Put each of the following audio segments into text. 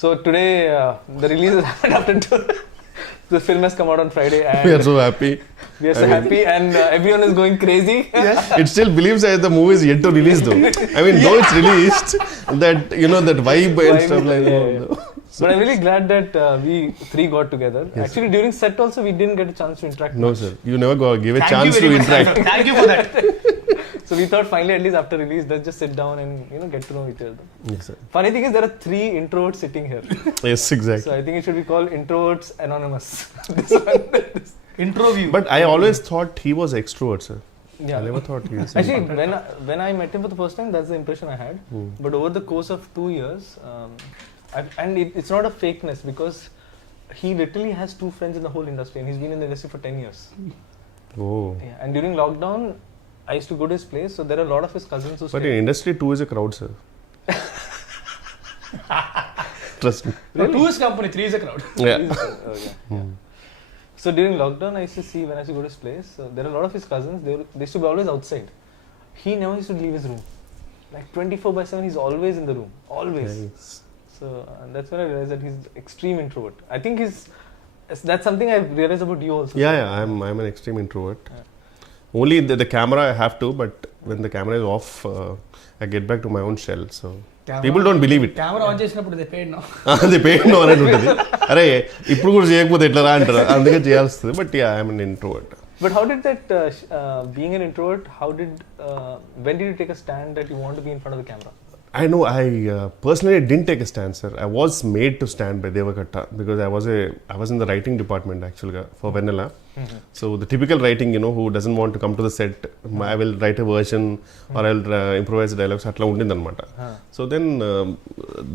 So today, the release is happened after the film has come out on Friday, and We are so happy. we are so happy, and everyone is going crazy. It still believes that the movie is yet to release though. I mean, though it's released, that that vibe and stuff like that. But I'm really glad that we three got together. Yes. Actually, during set also, we didn't get a chance to interact. No, much. sir. You never give a Thank chance you to very much. interact. Thank you for that. So we thought finally, at least after release, let's just sit down and get to know each other. Yes, sir. Funny thing is, there are 3 introverts sitting here. Yes, exactly. So I think it should be called Introverts Anonymous. This one. Intro view. But I always thought he was extrovert, sir. Yeah. I never thought he was. Actually, when I met him for the first time, that's the impression I had. But over the course of 2 years, it's not a fakeness, because he literally has 2 friends in the whole industry, and he's been in the industry for 10 years. Oh. Yeah, and during lockdown, I used to go to his place, so there are a lot of his cousins who But stay. in industry, 2 is a crowd, sir. Trust me. Really? 2 is company, 3 is a crowd. Yeah. Yeah. So during lockdown, I used to see when I used to go to his place, there are a lot of his cousins, they used to be always outside. He never used to leave his room. Like 24/7, he's always in the room. Always. Nice. So that's when I realized that he's extreme introvert. I think that's something I've realized about you also. Yeah. I'm an extreme introvert. Yeah. Only the camera I have to, but when the camera is off, I get back to my own shell. So people don't believe it. Camera on చేసినప్పుడు they paid now. They paid no అనేది ఉంటుంది. అరే ఇప్పుడు కూడా చేయకపోతే ఎట్లా రా అంటారు, అందుకే చేయాల్సి వస్తుంది. But yeah I'm an introvert. But how did that, being an introvert, when did you take a stand that you want to be in front of the camera? I know. I personally didn't take a stand, sir. I was made to stand by Devakatta because I was in the writing department actually for Vennela. So the typical writing, who doesn't want to come to the set, I will write a version or I'll improvise the dialogues. Atla undindi anamata. So then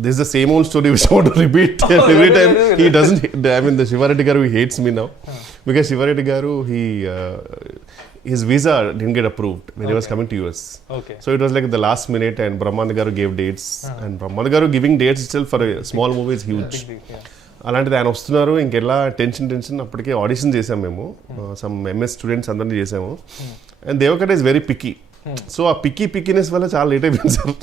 this is the same old story which I want to repeat every time. He doesn't. I mean, the Shivareddy Garu, he hates me now because Shivareddy Garu, his visa didn't get approved when he was coming to US. Okay. So it was like the last minute, and Brahmanda Garu gave dates. And Brahmanda Garu giving dates itself for a small movie is huge. Yeah. అలాంటిది ఆయన వస్తున్నారు, ఇంకెలా tension అప్పటికే audition చేసాం మేము, some MS students అందరినీ చేసాము. And Devakatta is very picky. So ఆ పిక్కీనెస్ వల్ల చాలా లేట్ అయిపోయింది సార్.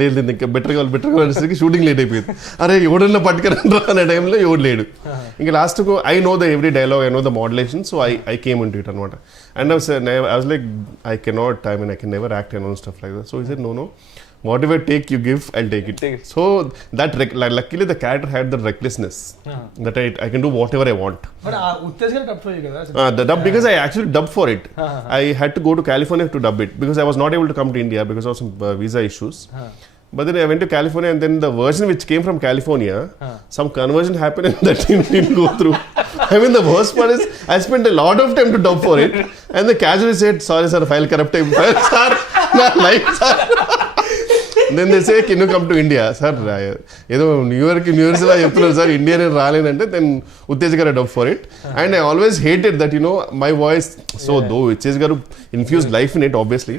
లేదు ఇంకా బెటర్ కావాలి షూటింగ్ లేట్ అయిపోయింది. అరే ఎవడన్నా పట్టుకురండి అనే టైంలో ఎవడు లేడు. ఇంకా లాస్ట్కు I know the every dialogue, I know the modulation, so I came in to it అనమాట. And I was like, I can never act and all stuff like that. So he said, no, whatever take you give, I'll take it. So that luckily the character had the recklessness that I can do whatever I want. But Uttesgar dubbed for you kada? The dub, because I actually dubbed for it. I had to go to California to dub it because I was not able to come to India because of some visa issues. But then I went to California, and then the version which came from California, some conversion happened and that didn't go through. I mean, the worst part is I spent a lot of time to dub for it, and the casually said, sorry sir, file corrupted. Sir, my life, sir. Then they say, can you come to India? Sir, ఏదో new years లా చెప్తున్నారు sir, India నేను రాలేనంటే then Uttej garu dub for it. And I always hated that my voice. So though Uttej garu infuse life in it obviously,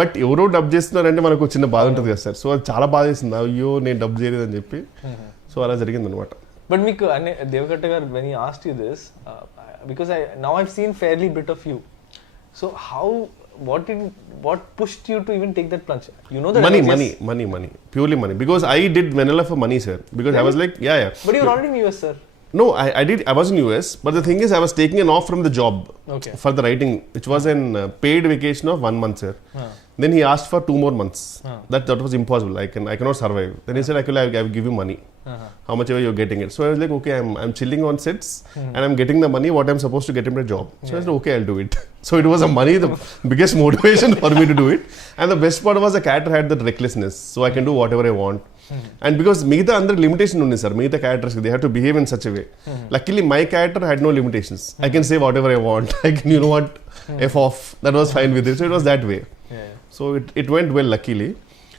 but ఎవరో dub చేస్తున్నారంటే మనకు చిన్న బాధ ఉంటుంది కదా సార్. సో అది చాలా బాధ చేసింది, అయ్యో నేను డబ్ చేయలేదని చెప్పి. సో అలా జరిగింది అనమాట. బట్ మీకు దేవకట్ట గారు, when he asked you this, because now I've seen fairly bit of you. So what pushed you to even take that plunge? You know that money, purely money. Because I did Vennela for money, sir. Because really? I was like, yeah. But you were already in US, sir. No, I was in US, but the thing is, I was taking an off from the job for the writing, which was an paid vacation of 1 month, sir. Then he asked for 2 more months. That was impossible. I cannot survive. Then he said, I will give you money. How much ever you're getting it. So I was like, okay, I'm chilling on sets and I'm getting the money what I'm supposed to get in my job. So I said, okay, I'll do it. So it was the biggest motivation for me to do it. And the best part was the character had that recklessness. So I can do whatever I want. And because Megitha under limitation undi sir, Megitha characters they have to behave in such a way. Luckily my character had no limitations. I can say whatever I want. I can, F off. That was fine with it. So it was that way. So it went well, luckily.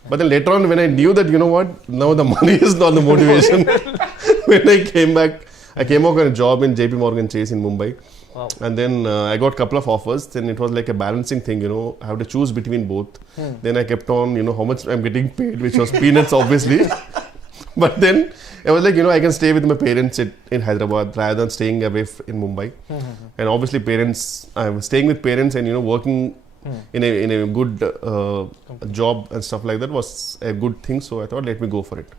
But then later on, when I knew that, now the money is not the motivation. When I came back, I came out on a job in JP Morgan Chase in Mumbai. Wow. And then I got a couple of offers. Then it was like a balancing thing, I have to choose between both. Then I kept on, how much I'm getting paid, which was peanuts, obviously. But then I was like, I can stay with my parents in Hyderabad rather than staying away in Mumbai. And obviously I was staying with parents and, working in a good job and stuff like that was a good thing. So I thought, let me go for it.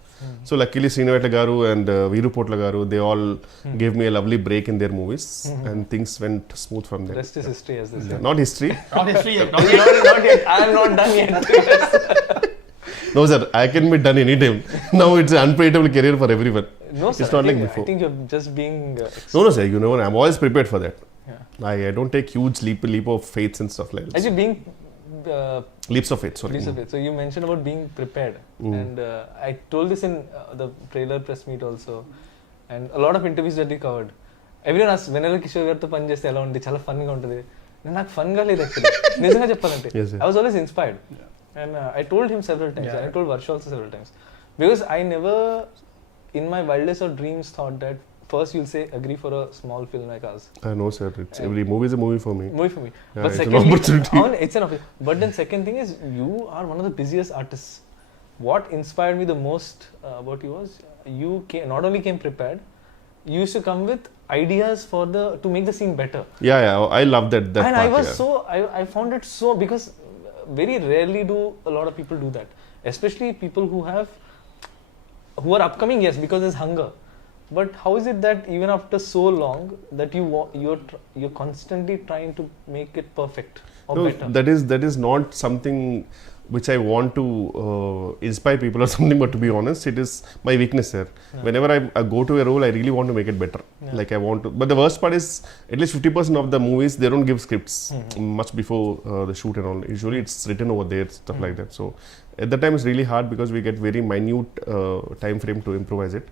So luckily Srinivata garu and Veeru Potla garu, they all gave me a lovely break in their movies, and things went smooth from there. Rest is history, as they say. Not history. Not history yet. Not yet. I am not done yet. No sir, I can be done anytime. Now it's an unpredictable career for everyone. No, sir. It's not like before. I think you're just being. No sir, you know, I'm always prepared for that. Yeah. I don't take huge leap of faith and stuff like that. Actually, being. Leaps of faith, sorry. Leaps of faith. So you mentioned about being prepared, and I told this in the trailer press meet also, and a lot of interviews that we covered. Everyone asked, Vennela Kishore గారితో పని చేస్తే ఎలా ఉంది, చాలా fun గా ఉంటుంది. నాకు fun గా లేదు యాక్చువల్లీ, నిజంగా చెప్పాలంటే. I was always inspired, and I told him several times. I told Varsha also several times, because I never, in my wildest of dreams, thought that first you'll say agree for a small film like us. I know sir, it's every movie is a movie for me. But it's secondly, an opportunity. It's an opportunity. But then second thing is, you are one of the busiest artists. What inspired me the most about you was, you not only came prepared, you used to come with ideas for to make the scene better. Yeah, I love that and part, I was I found it so, because very rarely do a lot of people do that, especially people who are upcoming, yes, because there's hunger. But how is it that even after so long that you're constantly trying to make it perfect or better? That is not something which I want to inspire people or something, but to be honest, it is my weakness here. Yeah. Whenever I go to a role, I really want to make it better. Yeah. Like I want to, but the worst part is, at least 50% of the movies, they don't give scripts much before the shoot and all. Usually it's written over there, stuff like that. So at that time it's really hard, because we get very minute time frame to improvise it.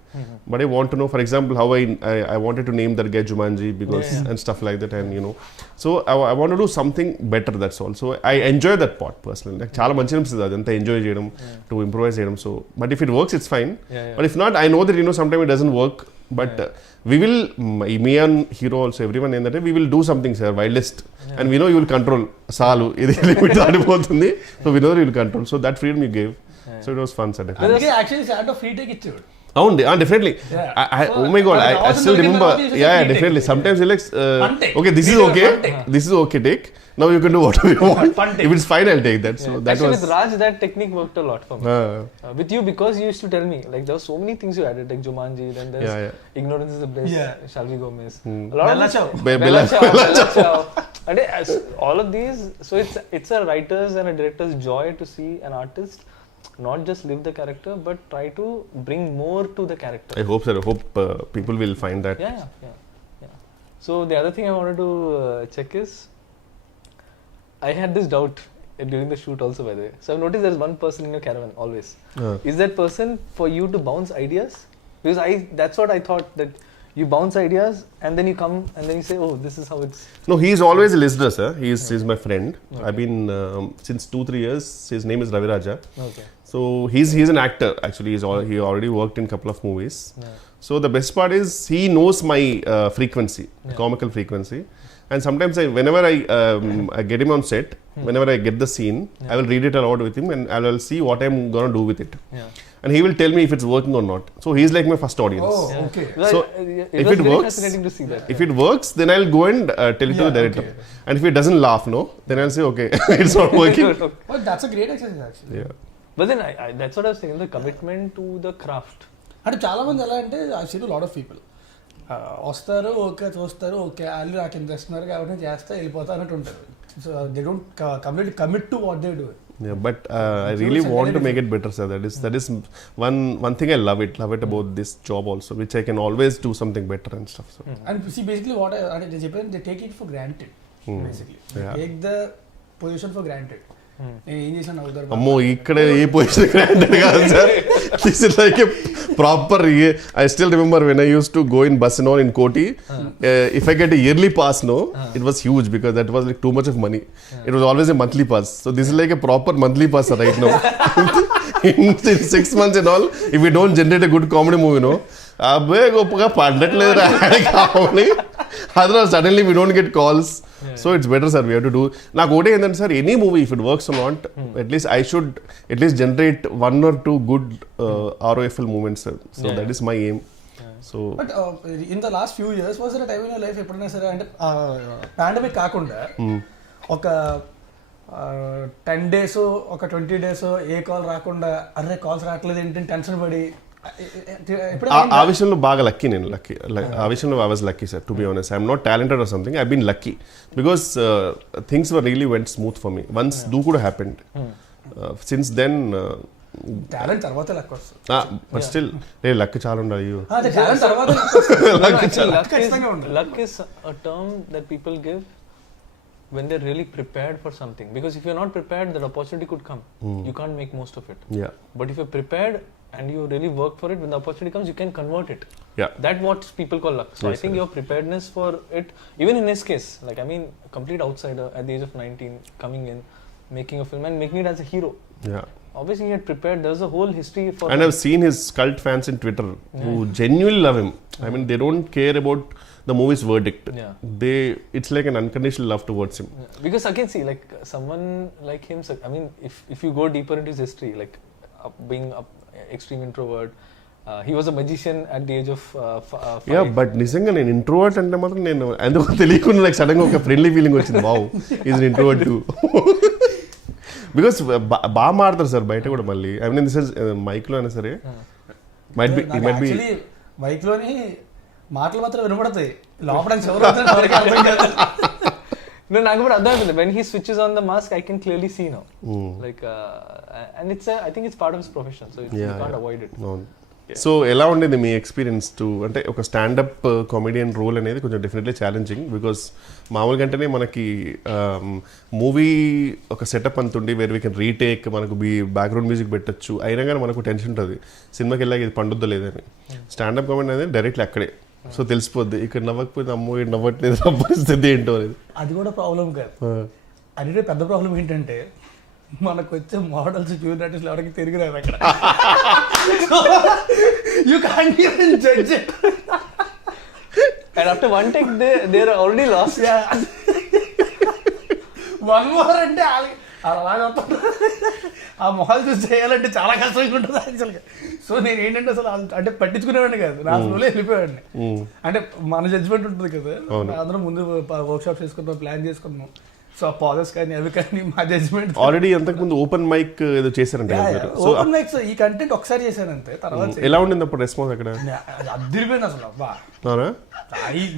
But I want to know, for example, how I wanted to name that guy Jumanji, because and stuff like that, and you know, so I want to do something better, that's all. So I enjoy that part personally. Like chaala manchi anisthadi adantha enjoy cheyadam, to improvise cheyadam. So but if it works, it's fine. But if not, I know that, you know, sometimes it doesn't work, but we will, me and hero also, everyone in that, we will do something, sir, wildest, and we know you will control salu idi limit daanipotundi, so we know you will control. So that freedom you gave, so it was fun, sir. అందుకే actually sir free take ఇచ్చాడు. Definitely. Oh my god, I still remember. Yeah, definitely. Sometimes you're like, okay, this is okay, take. Now you can do whatever you want. If it's fine, I'll take that. So that actually, was. with Raj, that technique worked a lot for me. With you, because you used to tell me, like, there were so many things you added, like Jumanji, then there's Ignorance is the Bliss, Shall We Go Miss. A lot Bella of Ciao. Bella Ciao. And all of these, so it's a writer's and a director's joy to see an artist not just live the character, but try to bring more to the character. I hope, sir. I hope people will find that. Yeah. So the other thing I wanted to check is, I had this doubt during the shoot also, by the way. So I've noticed there's one person in your caravan always. Is that person for you to bounce ideas? Because that's what I thought, that you bounce ideas and then you come and then you say, oh, this is how it's. No, he's always a listener, sir. He's my friend. Okay. I've been since 2-3 years. His name is Raviraja. Okay. So he's an actor actually. He already worked in a couple of movies. So the best part is, he knows my frequency, comical frequency. And sometimes whenever I get him on set, whenever I get the scene, I will read it aloud with him, and I will see what I'm gonna do with it. And he will tell me if it's working or not. So he's like my first audience. Oh, okay. So it if it works, fascinating to see that. If it works, then I'll go and tell it to the director. Okay. And if he doesn't laugh, then I'll say, okay, it's not working. Well, that's a great exercise actually. Yeah. But then that's what I was saying, the commitment to the craft. అంటే చాలా మంది ఎలా అంటే, I see lot of people వస్తారు, okay చూస్తారు, okay వాళ్ళు నాకు interest ఉన్నారు కాబట్టి నేను చేస్తా వెళ్ళిపోతా అన్నట్టు ఉంటారు. So they don't completely commit to what they do. Yeah, but I really want to make it better, sir. That is one thing I love it about this job also, which I can always do something better and stuff. So. And see, basically what they take it for granted. Basically, take the position for granted. ఏం చేశాను అమ్మో, ఇక్కడ ఏ position granted కాదు sir. This is like a proper. I still remember when I used to go in bus and all in Koti, if I get a yearly pass, it was huge, because that was like too much of money. It was always a monthly pass. So this is like a proper monthly pass right now. in 6 months and all, if we don't generate a good comedy movie, అబ్బే గొప్పగా పడట్లేదు కావాలి. Otherwise suddenly we don't get calls. So it's better, sir. We have to do. నాకు ఒకటే ఏంటంటే sir, any movie if it works or not, at least I should at least generate 1 or 2 good ROFL moments, sir. So that is my aim. So but in the last few years, was there a time in your life ఎప్పుడైనా సరే, అంటే pandemic కాకుండా ఒక 10 days ఒక 20 days ఏ call రాకుండా, అరే calls రావట్లేదు ఏంటంటే టెన్షన్ పడి ఆ విషయంలో బాగా లక్కీ నేను ఆ విషయంలో I was lucky sir to be honest I'm not talented or something I been lucky because things were really went smooth for me once do కూడా హ్యాపెండ్ సిన్స్ దెన్ టాలెంట్ తర్వాత luck వస్తుంది but still luck చాలా ఉండాలి talent తర్వాత luck is a term that people give when they're really prepared for something, because if you're not prepared, that opportunity could come. You can't make most of it. Yeah. But if you're prepared and you really work for it, when the opportunity comes, you can convert it. Yeah. That's what people call luck. So yes, I think your preparedness for it, even in his case, like I mean, a complete outsider at the age of 19, coming in, making a film and making it as a hero. Yeah. Obviously he had prepared. There's a whole history for and I've seen his cult fans in Twitter who genuinely love him. I mean, they don't care about the movie's verdict. It's like an unconditional love towards him. Because again, see, like someone like him, I mean, if you go deeper into his history, like being an extreme introvert, he was a magician at the age of 5. Yeah, but నిజంగా నేను introvert అంటే మాత్రం నేను ఎందుకో తెలియకుండా నాకు సడన్గా ఒక ఫ్రెండ్లీ ఫీలింగ్ వచ్చింది wow is an introvert two because బాగా మాడతారు సార్ బయట కూడా మళ్ళీ ఐ మీన్ దిస్ ఇస్ మైక్లో అయినా సరే మైట్ బి మైక్లోని మాటలు మాత్రం వినపడతాయి లోపల నాకు కూడా అర్థమవుతుంది when he switches on the mask I can clearly see now like and it's I think it's part of his profession so you can't avoid it. So ఎలా ఉండేది మీ ఎక్స్పీరియన్స్ టు అంటే ఒక స్టాండప్ కామెడియన్ రోల్ అనేది కొంచెం definitely challenging because మామూలుగా అంటేనే మనకి movie ఒక సెటప్ అంతుండి వేరే వీ కెన్ రీటేక్ మనకు బ్యాక్గ్రౌండ్ మ్యూజిక్ పెట్టచ్చు అయినా కానీ మనకు టెన్షన్ ఉంటుంది సినిమాకి వెళ్ళాక ఇది పండుద్దో లేదని స్టాండప్ కామెడీ అనేది డైరెక్ట్లీ అక్కడే సో తెలిసిపోద్ది ఇక్కడ నవ్వకపోతే అమ్మో ఇక్కడ నవ్వట్లేదు పరిస్థితి ఏంటో అనేది అది కూడా ప్రాబ్లం కాదు అది పెద్ద ప్రాబ్లం ఏంటంటే మనకు వచ్చే మోడల్స్ జూనియర్ ఆర్టిస్టులు ఎవరికి తిరిగి రాదు అక్కడ you can't even judge it and after one take they are already lost. One more అంటే అలాగే ఆ మొహాలు చూసి చేయాలంటే చాలా కష్టంగా ఉంటుంది యాక్చువల్గా సో నేను ఏంటంటే అసలు అంటే పట్టించుకునేవాడిని కాదు నా స్లోలో వెళ్ళిపోయాడిని అంటే మన జడ్జ్మెంట్ ఉంటుంది కదా అందరం ముందు వర్క్ షాప్ చేసుకున్నాం ప్లాన్ చేసుకున్నాం సో ఆ పాజెస్ కానీ అవి కానీ మా జడ్జ్మెంట్ ఆల్రెడీ అంతకుముందు ఓపెన్ మైక్ ఏదో చేశారంటే ఓపెన్ మైక్ ఈ కంటెంట్ ఒకసారి చేశాను అంతే తర్వాత ఎలా ఉండింది అప్పుడు రెస్పాన్స్ అక్కడ అద్దరిపోయింది అసలు అబ్బా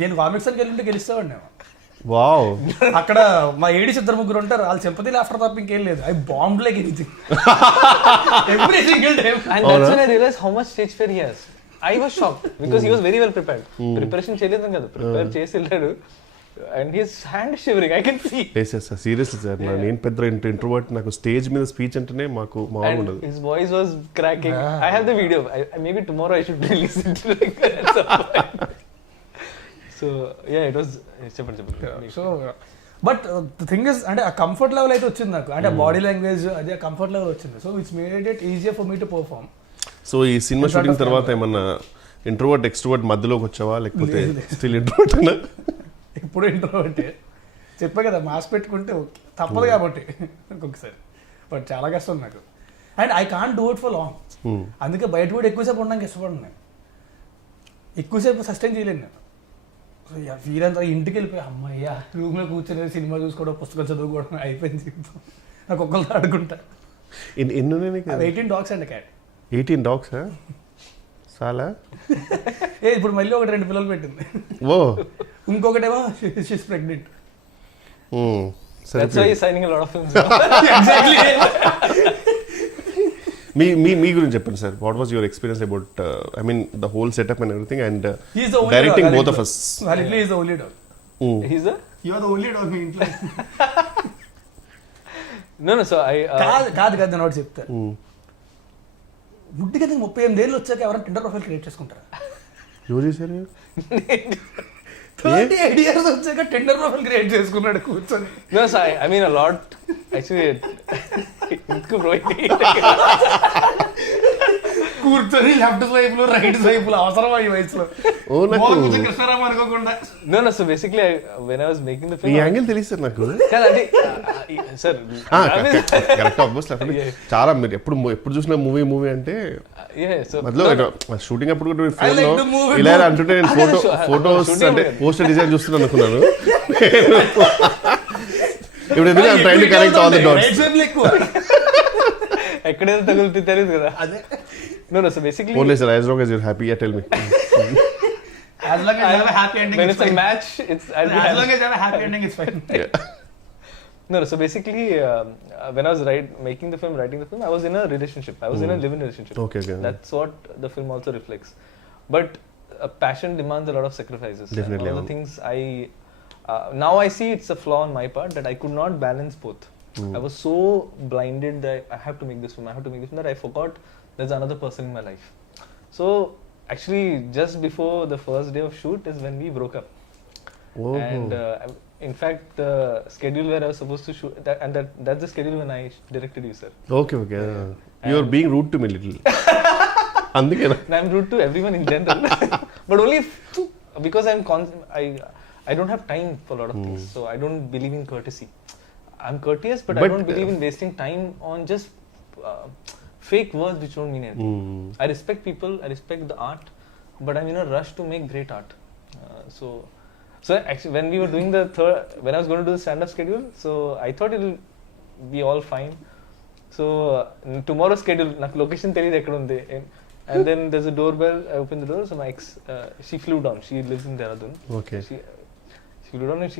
నేను కామిక్స్ అని వెళ్ళింటే గెలుస్తావాడిని వావ్ అక్కడ మా ఏడి ఇద్దరు ముగ్గురు ఉంటారు వాళ్ళు సింపతి ఆఫ్టర్ తప్ప ఇంకేం లేదు I bomb like anything every single time and that's when I realized how much stage fear he has. I was shocked because he was very well prepared. Preparation చేయలేదు కదా prepare చేసి వెళ్ళాడు and his hand shivering I can see. yes sir seriously sir నేను పెద్ద introvert నాకు stage మీద speech అంటేనే మాకు మామూలు ఉండదు his voice was cracking. I have the video. Maybe tomorrow I should release it like at some point. So yeah it was so but the thing is అంటే ఆ కంఫర్ట్ లెవెల్ అయితే వచ్చింది నాకు అంటే బాడీ లాంగ్వేజ్ అదే comfort level వచ్చింది so it's made it easier for me to perform so ఈ cinema shooting తర్వాత ఏమన్నా ఇంట్రోవర్ట్ ఎక్స్ట్రోవర్ట్ మధ్యలోకి వచ్చావా లేకపోతే స్టిల్ ఇంట్రోవర్ట్ అన్నా ఇప్పుడు ఇంట్రోవర్టే చెప్పా కదా మాస్క్ పెట్టుకుంటే ఓకే తప్పదు కాబట్టి ఇంకొకసారి బట్ చాలా కష్టం నాకు and I can't do it for long అందుకే బయట కూడా ఎక్కువసేపు ఉండడానికి ఇష్టపడను నేను ఎక్కువసేపు సస్టైన్ చేయలేను నేను వీరంతా ఇంటికి వెళ్ళిపోయి అమ్మయ్య రూమ్లో కూర్చొని సినిమా చూసుకోవడం పుస్తకం చదువుకోవడం అయిపోయింది నాకు ఒక్కరితో ఆడుకుంటా 18 dogs అండ్ క్యాట్ 18 dogs చాలా ఇప్పుడు మళ్ళీ 2 పిల్లలు పెట్టింది ఓ ఇంకొకటేమో she's pregnant that's why he's signing a lot of films. Exactly. మీ గురించి చెప్పండి sir what was your experience about I mean the whole setup and everything and directing both of us Validly is the only dog. He's the You are the only dog మీ ఇంట్లో no so I కాదు నేను ఒకటి చెప్తా గుడ్డిగా 38 ఏళ్ళు వచ్చాక ఎవరైనా Tinder profile create చేసుకుంటారా ఎవరు చేశారు 38 years వచ్చాక టిండర్ ప్రొఫైల్ క్రియేట్ చేసుకున్నాడు కూర్చొని no so I mean a lot actually కూర్చొని లెఫ్ట్ స్వైపులు రైట్ స్వైపులు అవసరమా ఈ వయసులో కృష్ణారామ అనుకోకుండా no so basically when I was making the film ఈ యాంగిల్ తెలుసు నాకు కాదండి సార్ కరెక్ట్ ఆబ్వియస్లీ చాలా మీరు ఎప్పుడు చూసిన మూవీ అంటే మధ్యలో షూటింగ్ అప్పుడు కూడా ఫోన్ లో ఇలా అంటుంటే నేను ఫోటోస్ అంటే పోస్టర్ డిజైన్ చూస్తున్నాను అనుకున్నాను ఇప్పుడు ఎందుకు I trying to connect all the dots ఎక్కడైతే తగులుతుంది తెలియదు కదా అదే No, so basically, Only sir, as long as you're happy, yeah, tell me. As long as you have a happy ending, when it's it's a fine. match, I'll be As happy. long as you have a happy ending, it's fine. No, so basically, when I was making the film, writing the film, I was in a relationship. I was in a live-in relationship. Okay. That's what the film also reflects. But passion demands a lot of sacrifices. Definitely. And all the things now I see it's a flaw on my part that I could not balance both. I was so blinded that I have to make this film, that I forgot there's another person in my life. So actually, just before the first day of shoot is when we broke up. Oh. And in fact, the schedule where I was supposed to shoot, that's the schedule when I directed you, sir. Okay. You are being rude to me little. Andukena. And I'm rude to everyone in general, but only because I don't have time for a lot of things. So I don't believe in courtesy. I'm courteous, but I don't believe in wasting time on just fake words which don't mean anything. I respect people, I respect the art, but I'm in a rush to make great art. So actually, when we were doing when I was going to do the stand-up schedule, so I thought it'll be all fine. So tomorrow's schedule, నాకు location తెలియదు ఎక్కడ ఉంది. And then there's a doorbell. I opened the door. So my ex, she flew down. She lives in Dehradun. Okay. She flew down and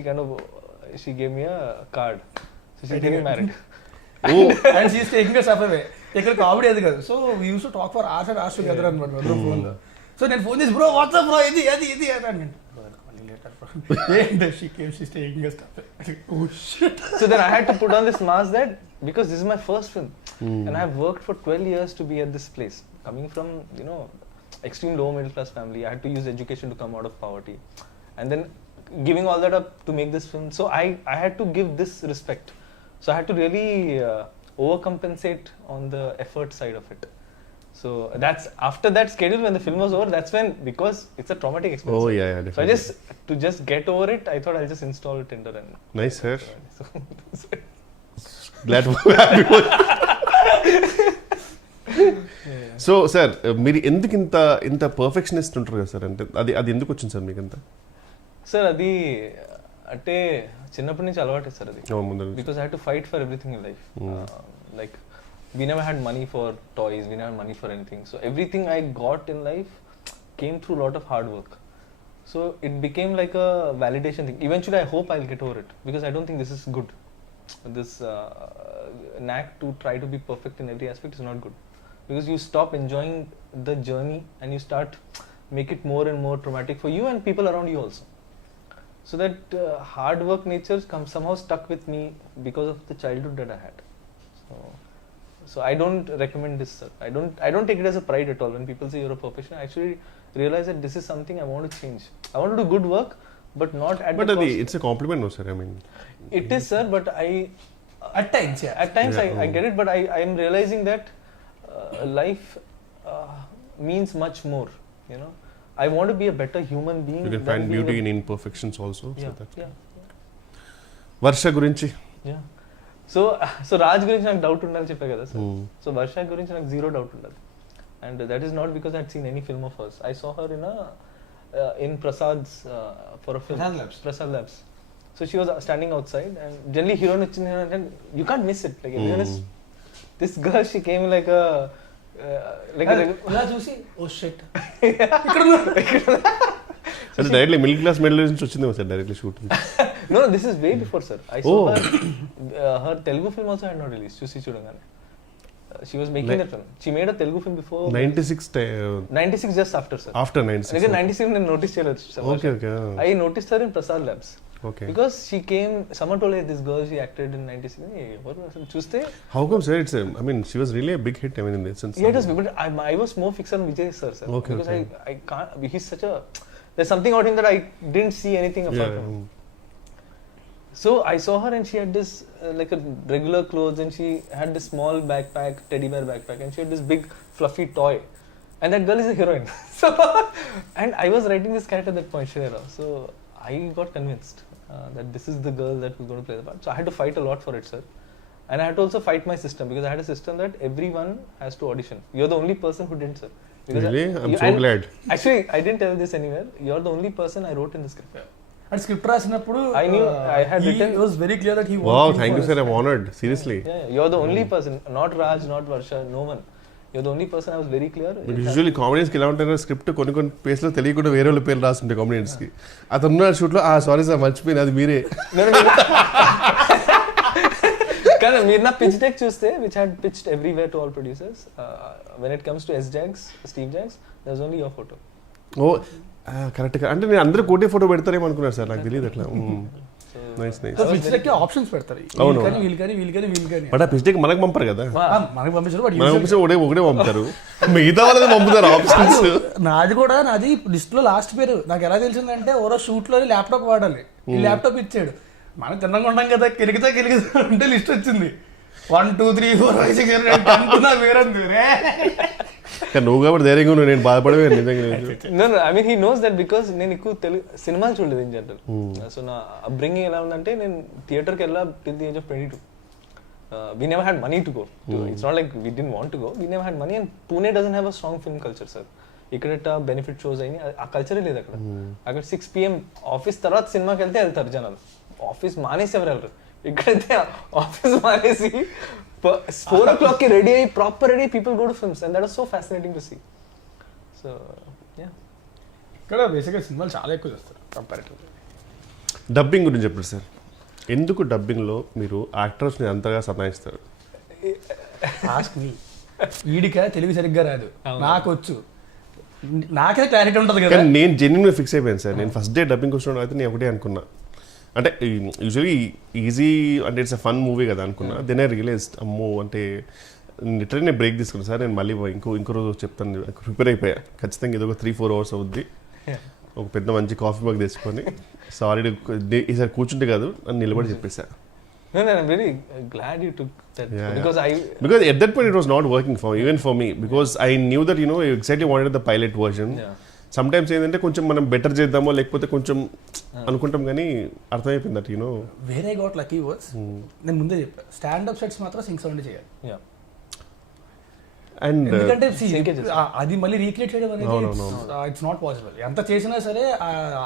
she gave me a card. So she's getting married. And she's taking us up away. ఇక్కడ comedy అది కాదు. So we use to talk for hours and hours together అనమాట phone లో. So నేను phone చేసి bro WhatsApp bro ఇది అని she came, she's taking us stuff. Oh shit. So then I had to put on this mask that because this is my first film and I have worked for 12 years to be at this place. Coming from, extreme low middle class family, I had to use education to come out of poverty. And then giving all that up to make this film. So I had to give this respect. So I had to really overcompensate on the effort side of it. So that's after that schedule when the film was over, that's when, because it's a traumatic experience. Oh yeah, definitely. So to get over it, I thought I'll just install Tinder and Nice, sir. So, Glad for happy. So sir మీరు ఎందుకు ఇంత perfectionist ఉంటారు కదా sir, అంటే అది ఎందుకు వచ్చింది sir మీకు అంత? సార్ అది అంటే చిన్నప్పటి నుంచి అలవాటు సార్ అది. Because I had to fight for everything in life. Like we never had money for toys, we never had money for anything. So everything I got in life came through a lot of hard work. So it became like a validation thing. Eventually I hope I'll get over it because I don't think this is good. This knack to try to be perfect in every aspect is not good. Because you stop enjoying the journey and you start make it more and more traumatic for you and people around you also. So that hard work nature somehow stuck with me because of the childhood that I had. So I don't recommend this, sir. I don't take it as a pride at all when people say you're a perfectionist. I actually realize that this is something I want to change. I want to do good work, but not at the cost. It's a compliment, no sir. I mean, it is, sir. But at times, I get it. But I am realizing that life means much more. I want to be a better human being. You can find beauty in imperfections also. Yeah. Varsha gurinchi. Yeah. So Raj గురించి నాకు doubt ఉండాలి చెప్పా కదా sir. So వర్ష గురించి నాకు zero doubt ఉండాలి. And that is not because I had seen any film of hers. I saw her in Prasad's for a film. Prasad Labs. So she was standing outside and generally heroine వచ్చింది and you can't miss it. Like everyone is, this girl, she came like a ఇలా చూసి oh shit అంటే directly middle class నుంచి వచ్చింది sir directly shooting. No, this is way before, sir. I saw her Telugu film also had not released. Chusi Chudangane. She was making that film. She made a Telugu film before 96 just after, sir. After 96. Again 97 I noticed her. Okay. I noticed her in Prasad Labs. Okay. Because she came, someone told her this girl, she acted in 96. Hey, what was it? Chuste? How come, sir? I mean, she was really a big hit. I mean, in the sense. Yeah, it was, but I was more fixed on Vijay sir. Okay. Because I can't. He's such a. There's something about him that I didn't see anything apart from him. So I saw her and she had this like a regular clothes and she had this small backpack, teddy bear backpack, and she had this big fluffy toy. And that girl is a heroine. So, and I was writing this character at that point, Shreya. So I got convinced that this is the girl that was going to play the part. So I had to fight a lot for it, sir. And I had to also fight my system because I had a system that everyone has to audition. You're the only person who didn't, sir. Because really? I'm so glad. Actually, I didn't tell this anywhere. You're the only person I wrote in the script. And script రాసినప్పుడు I knew I had written. It was very clear that he. Wow, thank you, sir. I'm honored. Seriously. Yeah, you're the only person, not Raj, not Varsha, no one. you're the only person I was very clear. Usually కామెడీస్కి ఎలా ఉంటారు, script కొన్ని ప్లేస్లో తెలియకుండా వేరే వాళ్ళ పేర్లు రాస్తుంటాయి కామెడియన్స్కి. అతను షూట్లో సారీ సార్ మర్చిపోయింది అది మీరే. కానీ మీరు నా పిచ్ డెక్ చూస్తే which had pitched everywhere to all producers, when it comes to Steve Jobs there was only your photo. Oh correct. అంటే నేను అందరూ కోటే ఫోటో పెడతారేమో అనుకున్నారు సార్, నాకు తెలియదు అట్లా. Nice nice. ఆప్షన్స్ పెడతారు, వీళ్ళకని. బట్ ఆ పిచ్ డెక్ మనకు పంపరు కదా, మనకు పంపించారు, మనకు పంపిస్తే ఒకటే పంపుతారు, మిగతా వాళ్ళని పంపుతారు ఆప్షన్స్. నాది లిస్ట్ లో లాస్ట్ పేరు నాకు ఎలా తెలిసిందంటే ఓరో షూట్ లో ల్యాప్టాప్ వాడాలి, ఈ ల్యాప్టాప్ ఇచ్చాడు. మనం తిన్నాం ఉంటాం కదా, కెలిగితే అంటే లిస్ట్ వచ్చింది 1 2 3 4 5 6 7 8 అనుకున్నా వేరే. నువ్వు కాబట్టి ధైర్యంగా నువ్వు, నేను బాధపడవే నిజంగా. I mean he knows that because నేను ఎక్కువ తెలుగు సినిమాలు చూడలేదు ఇన్ జనరల్. సో నా అప్బ్రింగింగ్ ఎలా ఉందంటే, నేను థియేటర్కి వెళ్ళా till the age of 22. We never had money to go. It's not like we didn't want to go. We never had money, and Pune doesn't have a strong film culture, sir. ఇక్కడ benefit shows అయినాయి, ఆ కల్చరే లేదు అక్కడ. అక్కడ 6 PM office తర్వాత సినిమాకి వెళ్తారు జనాలు, ఆఫీస్ మానేసి ఎవరు వెళ్ళరు. ఇక్కడైతే ఆఫీస్ మానేసి 4 o'clock కి రెడీ అయ్యి proper ready people go to films, and that was so fascinating to see. So yeah, ఇక్కడ బేసిక్గా సినిమాలు చాలా ఎక్కువ చేస్తారు కంపారిటివ్లీ. డబ్బింగ్ గురించి చెప్పండి సార్, ఎందుకు డబ్బింగ్లో మీరు యాక్టర్స్ని అంతగా సతాయిస్తారు? Ask me. వీడిక తెలుగు సరిగ్గా రాదు, నాకు వచ్చు, నాకే క్లారిటీ ఉంటుంది కదా. నేను జెన్యున్గా ఫిక్స్ అయిపోయాను సార్. నేను ఫస్ట్ డే డబ్బింగ్ వచ్చిన అయితే నేను ఒకటే అనుకున్నా, అంటే యూజువలీ ఈజీ అంటే ఇట్స్ అ ఫన్ మూవీ కదా అనుకున్నా. దెన్ ఐ రియలైజ్డ్ అమ్మో, అంటే లిటరలీ నేను బ్రేక్ తీసుకున్నాను సార్. నేను మళ్ళీ ఇంకో రోజు చెప్తాను, ప్రిపేర్ అయిపోయా. ఖచ్చితంగా ఇది ఒక 3-4 hours అవుద్ది, ఒక పెద్ద మంచి కాఫీ మగ్ తెచ్చుకొని సారీ ఈసారి కూర్చుంటే కాదు అని నిలబడి చెప్పేసా. I'm very glad you took that, because at that point it was not working even for me, because I knew that you exactly wanted the pilot version. Sometimes ఏంటంటే కొంచెం మనం better చేద్దామో లేకపోతే కొంచెం అనుకుంటాం, కానీ అర్థమైపోయింది దట్ వేరే గోట్ లక్కీ వర్డ్స్. నేను ముందే చెప్పా, స్టాండప్ సెట్స్ మాత్రం సింక్ సౌండ్ చేయాలి. అండ్ ఎందుకంటే అది మళ్ళీ రీక్రియేట్ చేయడం అనేది ఇట్స్ నాట్ పాసిబుల్. ఎంత చేసినా సరే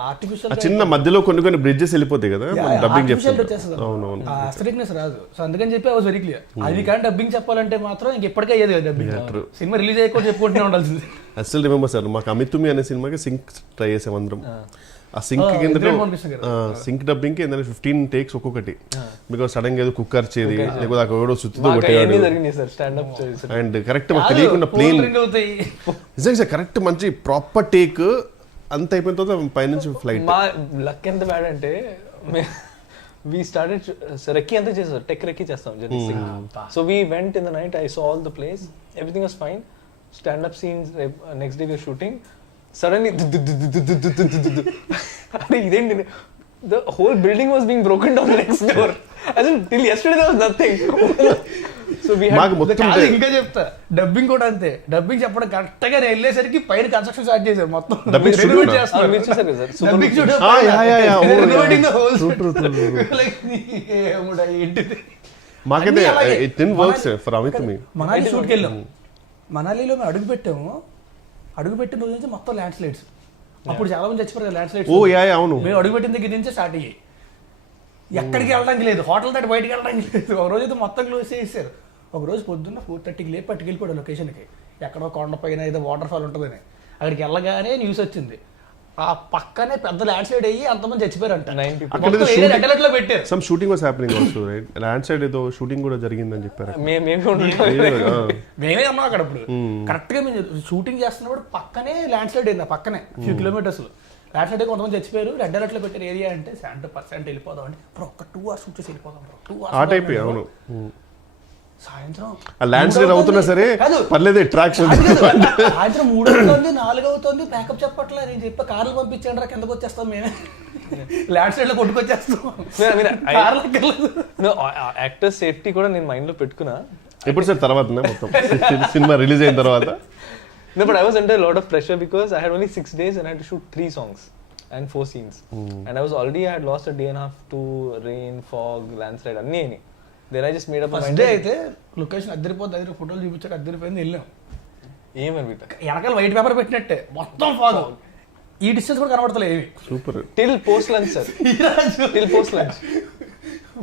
ఆర్టిఫిషియల్ చిన్న మధ్యలో కొన్ని బ్రిడ్జెస్ వెళ్ళిపోతాయి కదా, డబ్బింగ్ వచ్చేస్తుంది, అస్థెటిక్నెస్ రాదు. సో అందుకని చెప్పి ఐ వాస్ వెరీ క్లియర్, అది కానీ డబ్బింగ్ చెప్పాలంటే మాత్రం ఇంకెప్పటికే అయ్యేది కదా డబ్బింగ్. సినిమా రిలీజ్ అయ్యకుండా చెప్పుకుంటూనే ఉండాల్సింది. అసలు రిమెంబర్ సార్, మాకు అమితుమి అనే సినిమాకి సింక్ ట్రై చేసాం అందరం. ఆ సింక్ కింద సింక్ డబ్బింగ్ కి 15 takes ఒక్కొక్కటి, బికాస్ సడన్ గా ఏదో కుక్ అర్చేది, లేకపోతే అక్కడ ఎవడో సుత్తుతో కొట్టేవాడు. అండ్ కరెక్ట్ మాకు తెలియకుండా ప్లేన్ నిజంగా సార్ కరెక్ట్ మంచి ప్రాపర్ టేక్ అంత అయిపోయిన తర్వాత పైనుంచి ఫ్లైట్. మా లక్ ఎంత బ్యాడ్ అంటే we started recce anta chesaru, tech recce chestam generally. So we went in the night, I saw all the plays, everything was fine. Stand up scenes, next day we were shooting, suddenly the whole building was being broken down next door. As in till yesterday there was nothing. So we had ఇంకా చెప్తా, dubbing కూడా అంతే. Dubbing చెప్పడం correct గా వెళ్ళేసరికి పైన construction start చేశారు మొత్తం. మనాలి షూట్కి వెళ్ళాం, మనాలిలో మేము అడుగు పెట్టిన రోజు నుంచి మొత్తం ల్యాండ్ స్లైడ్స్. అప్పుడు చాలా మంది చచ్చిపోయారు ల్యాండ్ స్లైడ్స్. మేము అడుగు పెట్టిన దగ్గర నుంచే స్టార్ట్ అయ్యాయి. ఎక్కడికి వెళ్ళడానికి లేదు, హోటల్ దాటి బయటకి వెళ్ళడానికి లేదు. ఒక రోజు అయితే మొత్తం క్లోజ్ చేసేసారు. ఒక రోజు పొద్దున్న 4:30కి లేపు పట్టుకెళ్ళిపోయాడు లొకేషన్కి, ఎక్కడో కొండ పైన ఏదో వాటర్ ఫాల్ ఉంటుందని. అక్కడికి వెళ్ళగానే న్యూస్ వచ్చింది, ఆ పక్కనే పెద్ద ల్యాండ్ స్లైడ్ అయ్యి అంతమంది చచ్చిపోయారంట. పెట్టారు. Some shooting was happening also, right? Land slide ఏదో షూటింగ్ కూడా జరిగిందని చెప్పారు. మేమే ఉన్నాం అక్కడ. ఇప్పుడు కరెక్ట్ గా మేము షూటింగ్ చేస్తున్నప్పుడు పక్కనే ల్యాండ్ స్లైడ్ అయింది, పక్కనే ఫ్యూ కిలోమీటర్స్ ల్యాండ్ స్లైడ్. కొంతమంది చచ్చిపోయారు. రెడ్ అలర్ట్ లో పెట్టారు ఏరియా అంటే 70% వెళ్ళిపోదాం అంటే ఒక 2 hours షూట్ చేసి వెళ్ళిపోదాం. 2 hours సాయంత్రం ల్యాండ్ స్లైడ్ అవుతున్నా సరే పర్లేదు, అట్రాక్షన్. సాయంత్రం 3 అవుతుంది, 4 అవుతుంది, ప్యాకప్ చెప్పట్లే. నేను చెప్పా కార్లు పంపించండి రా, కిందకు వచ్చేస్తాం మేమే. ల్యాండ్ స్లైడ్ లో కొట్టుకొచ్చేస్తాం. యాక్టర్ సేఫ్టీ కూడా నేను మైండ్ లో పెట్టుకున్నా. ఎప్పుడు సార్ తర్వాత మొత్తం సినిమా రిలీజ్ అయిన తర్వాత? No, but I was under a lot of pressure because I had only 6 days and I had to shoot 3 songs and 4 scenes. And I had lost a day and a half to rain, fog, landslide, anni. Then I just made up my mind. First day అయితే location అద్దరిపోతే ఫోటోలు చూపించాక అద్దరిపోయింది. వెళ్ళాం, ఏమని వెనకాల white paper పెట్టినట్టే మొత్తం fog, ఈ distance కూడా కనబడతలే ఏమి. Super. Till post lunch, sir. Till post lunch.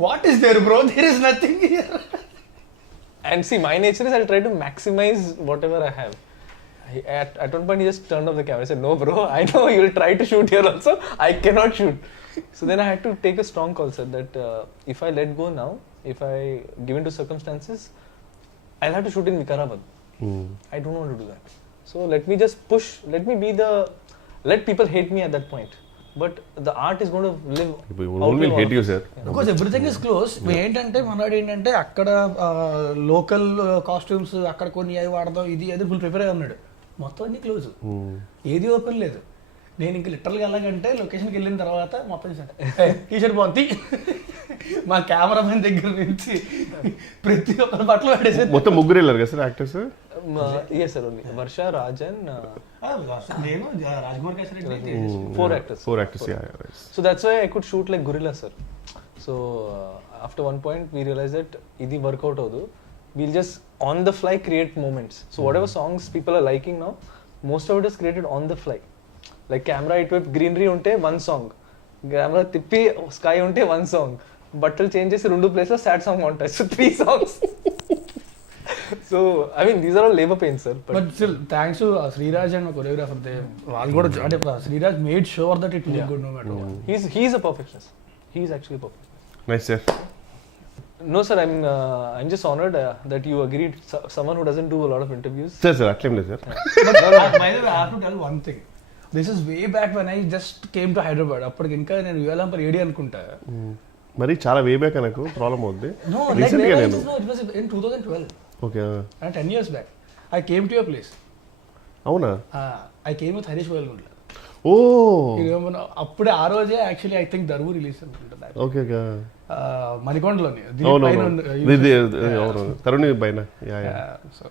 What is there, bro? There is nothing here. And see, my nature is I'll try to maximize whatever I have. At one point, he just turned off the camera. I said, "No, bro. I know you'll try to shoot here also. I cannot shoot." So then I had to take a strong call, sir. That if I let go now, if I give in to circumstances, I'll have to shoot in Vikarabad. I don't want to do that. So let me just push. Let people hate me at that point. But the art is going to live. People will hate you, sir. Because everything is close. ఏంటంటే మనవాడు ఏంటంటే అక్కడ local costumes అక్కడ కొన్ని అవి వాడదాం ఇది అది ఫుల్ ప్రిపేర్ అయి ఉన్నాడు. మొత్తం అన్ని క్లోజ్, ఏది ఓపెన్ లేదు. నేను ఇంక లిటరల్గా ఎలాగంటే లొకేషన్కి వెళ్ళిన తర్వాత మొత్తం టీషర్ట్ బాగుంది, మా కెమెరామెన్ దగ్గర నుంచి ప్రతి ఒక్కరి బట్టలు పడేసి మొత్తం ముగ్గురు వెళ్ళారు కదా sir actors? Yes, sir. Only Varsha, Raj and నేను Rajkumar kesari, four actors. Four actors, yeah, right. So that's why I could shoot like gorilla, sir. So after one point we realized that idi workout avadu. We'll just on the fly create moments. So whatever songs people are liking now, most of it is created on the fly. Like camera itwip greenery unte one song, camera tippi sky unte one song, బట్టలు change చేసి 2 places sad song ఉంటాయి. So 3 songs. So I mean these are all labor pains, sir. But still thanks to Sriraj and my choreographer, they వాళ్ళు కూడా అంటే Sriraj made sure that it looked good no matter what. He's a perfectionist. He's actually a perfectionist. Nice, sir. No, sir. I'm just honored that you agreed. Someone who doesn't do a lot of interviews. Sir, అట్లేం లేదు, sir. But by the way, I have to tell one thing. This is way back when I just came to Hyderabad. అప్పటికి ఇంకా నేను యుఎల్ఎంపర్ AD అనుకుంటా. మరి చాలా way back నాకు problem అవుద్ది. No, like it was in 2012. Okay. And 10 years back. I came to your place. అవునా? I came with Harish Goyalgundla. ఓ అప్పుడే ఆ రోజే actually I think Daruvu release అనుకుంటా. ఓకే. మణికొండలోని తరుణ్ పైన. సో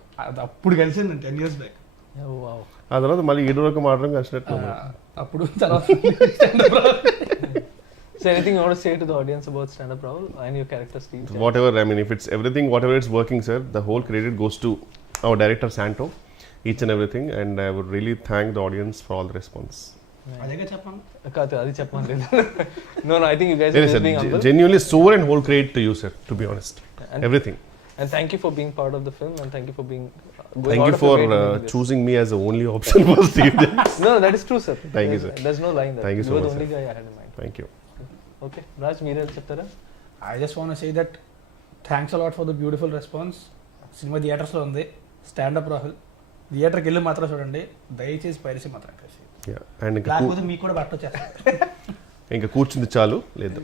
అప్పుడు కలిసింది 10 years back. Oh wow. ఆ తర్వాత మళ్ళీ 7 వరకు మాట్లాడడం కలిసినట్టు. అప్పుడు తర్వాత So anything you want to say to the audience about stand-up Rahul and your character Steve? Whatever, I mean, if it's everything, whatever it's working, sir, the whole credit goes to our director Santo, each and everything, and I would really thank the audience for all the response. అదేగా చెప్పండి. కాదు అది చెప్పమని. No, I think you guys are just being humble. Genuinely soar and whole credit to you, sir, to be honest. Everything. And thank you for being part of the film, and thank you for being thank you for choosing me as the only option for Steve. No, that is true, sir. Thank you, sir. There's no line there. Thank you so much. You were the only guy I had in mind. Thank you. Okay, Raj, మీరే చెప్తారా? I just want to say that thanks a lot for the beautiful response. Cinema థియేటర్స్లో ఉంది, stand up Rahul. థియేటర్కి వెళ్ళి మాత్రం చూడండి, దయచేసి piracy మాత్రం అండ్ లేకపోతే మీకు కూడా బట్ట వచ్చేస్తారు. ఇంకా కూర్చుంది చాలు లేదు.